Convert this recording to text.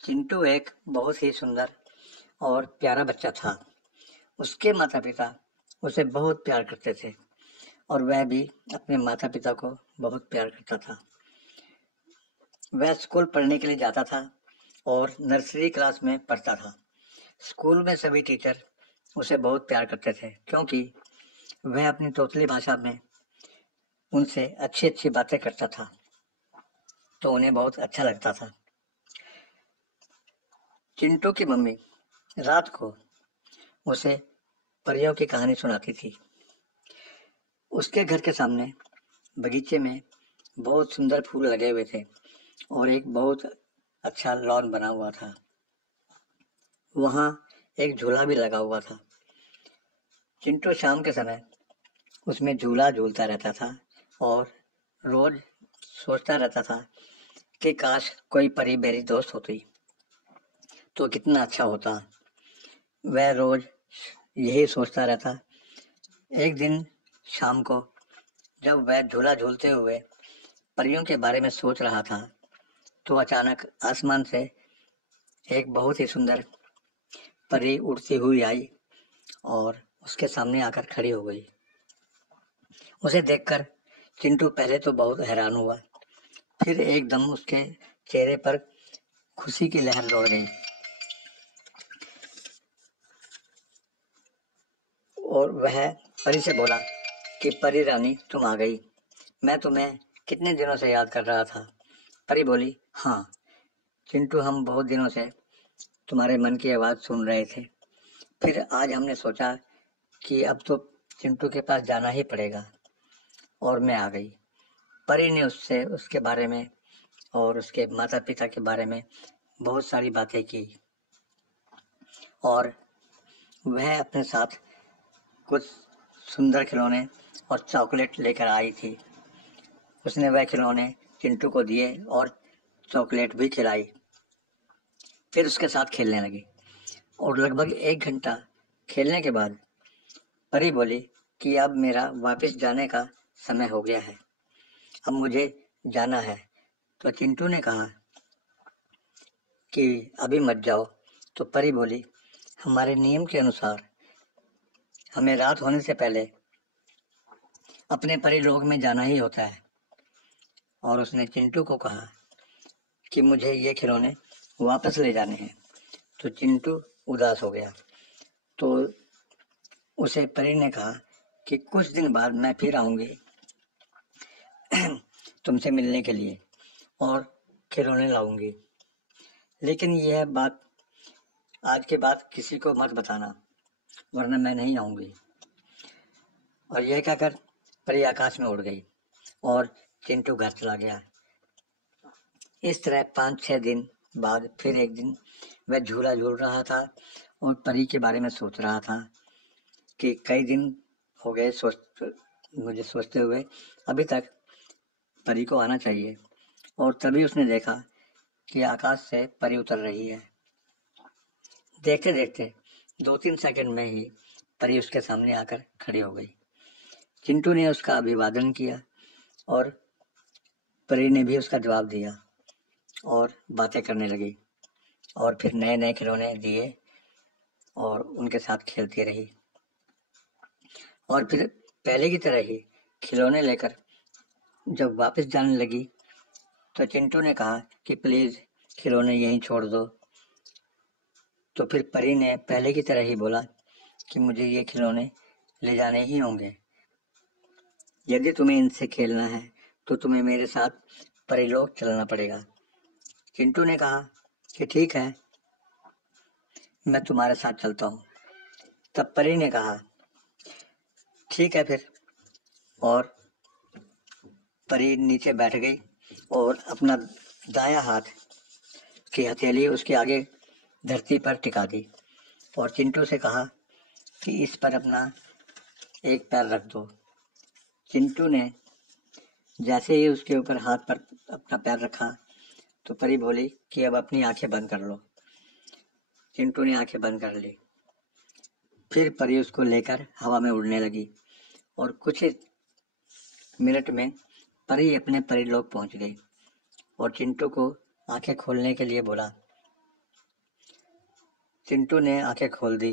चिंटू एक बहुत ही सुंदर और प्यारा बच्चा था। उसके माता-पिता उसे बहुत प्यार करते थे और वह भी अपने माता-पिता को बहुत प्यार करता था। वह स्कूल पढ़ने के लिए जाता था और नर्सरी क्लास में पढ़ता था। स्कूल में सभी टीचर उसे बहुत प्यार करते थे क्योंकि वह अपनी तोतली भाषा में उनसे अच्छी-अच्छी बातें करता था, तो उन्हें बहुत अच्छा लगता था। चिंटू की मम्मी रात को उसे परियों की कहानी सुनाती थी। उसके घर के सामने बगीचे में बहुत सुंदर फूल लगे हुए थे और एक बहुत अच्छा लॉन बना हुआ था। वहाँ एक झूला भी लगा हुआ था। चिंटू शाम के समय उसमें झूला झूलता रहता था और रोज सोचता रहता था कि काश कोई परी मेरी दोस्त होती तो कितना अच्छा होता। वह रोज यही सोचता रहता। एक दिन शाम को जब वह झूला झूलते हुए परियों के बारे में सोच रहा था, तो अचानक आसमान से एक बहुत ही सुंदर परी उड़ती हुई आई और उसके सामने आकर खड़ी हो गई। उसे देखकर चिंटू पहले तो बहुत हैरान हुआ, फिर एकदम उसके चेहरे पर खुशी की लहर दौड़ गई और वह परी से बोला कि परी रानी तुम आ गई। मैं तुम्हें कितने दिनों से याद कर रहा था। परी बोली, हाँ चिंटू, हम बहुत दिनों से तुम्हारे मन की आवाज़ सुन रहे थे। फिर आज हमने सोचा कि अब तो चिंटू के पास जाना ही पड़ेगा और मैं आ गई। परी ने उससे उसके बारे में और उसके माता पिता के बारे में बहुत सारी बातें की और वह अपने साथ कुछ सुंदर खिलौने और चॉकलेट लेकर आई थी। उसने वह खिलौने चिंटू को दिए और चॉकलेट भी खिलाई। फिर उसके साथ खेलने लगी और लगभग 1 घंटा खेलने के बाद परी बोली कि अब मेरा वापस जाने का समय हो गया है, अब मुझे जाना है। तो चिंटू ने कहा कि अभी मत जाओ। तो परी बोली, हमारे नियम के अनुसार हमें रात होने से पहले अपने परिलोक में जाना ही होता है। और उसने चिंटू को कहा कि मुझे ये खिलौने वापस ले जाने हैं। तो चिंटू उदास हो गया। तो उसे परी ने कहा कि कुछ दिन बाद मैं फिर आऊंगी तुमसे मिलने के लिए और खिलौने लाऊंगी, लेकिन यह बात आज के बाद किसी को मत बताना, वरना मैं नहीं आऊंगी। और यह कहकर परी आकाश में उड़ गई और चिंटू घर चला गया। इस तरह 5-6 दिन बाद फिर एक दिन वह झूला झूल रहा था और परी के बारे में सोच रहा था कि कई दिन हो गए मुझे सोचते हुए, अभी तक परी को आना चाहिए। और तभी उसने देखा कि आकाश से परी उतर रही है। देखते देखते 2-3 सेकंड में ही परी उसके सामने आकर खड़ी हो गई। चिंटू ने उसका अभिवादन किया और परी ने भी उसका जवाब दिया और बातें करने लगी और फिर नए नए खिलौने दिए और उनके साथ खेलती रही। और फिर पहले की तरह ही खिलौने लेकर जब वापस जाने लगी, तो चिंटू ने कहा कि प्लीज खिलौने यहीं छोड़ दो। तो फिर परी ने पहले की तरह ही बोला कि मुझे ये खिलौने ले जाने ही होंगे। यदि तुम्हें इनसे खेलना है तो तुम्हें मेरे साथ परिलोक चलना पड़ेगा। चिंटू ने कहा कि ठीक है, मैं तुम्हारे साथ चलता हूँ। तब परी ने कहा ठीक है फिर, और परी नीचे बैठ गई और अपना दायां हाथ की हथेली उसके आगे धरती पर टिका दी और चिंटू से कहा कि इस पर अपना एक पैर रख दो। चिंटू ने जैसे ही उसके ऊपर हाथ पर अपना पैर रखा, तो परी बोली कि अब अपनी आंखें बंद कर लो। चिंटू ने आंखें बंद कर ली। फिर परी उसको लेकर हवा में उड़ने लगी और कुछ ही मिनट में परी अपने परिलोक पहुंच गई और चिंटू को आंखें खोलने के लिए बोला। चिंटू ने आंखें खोल दी।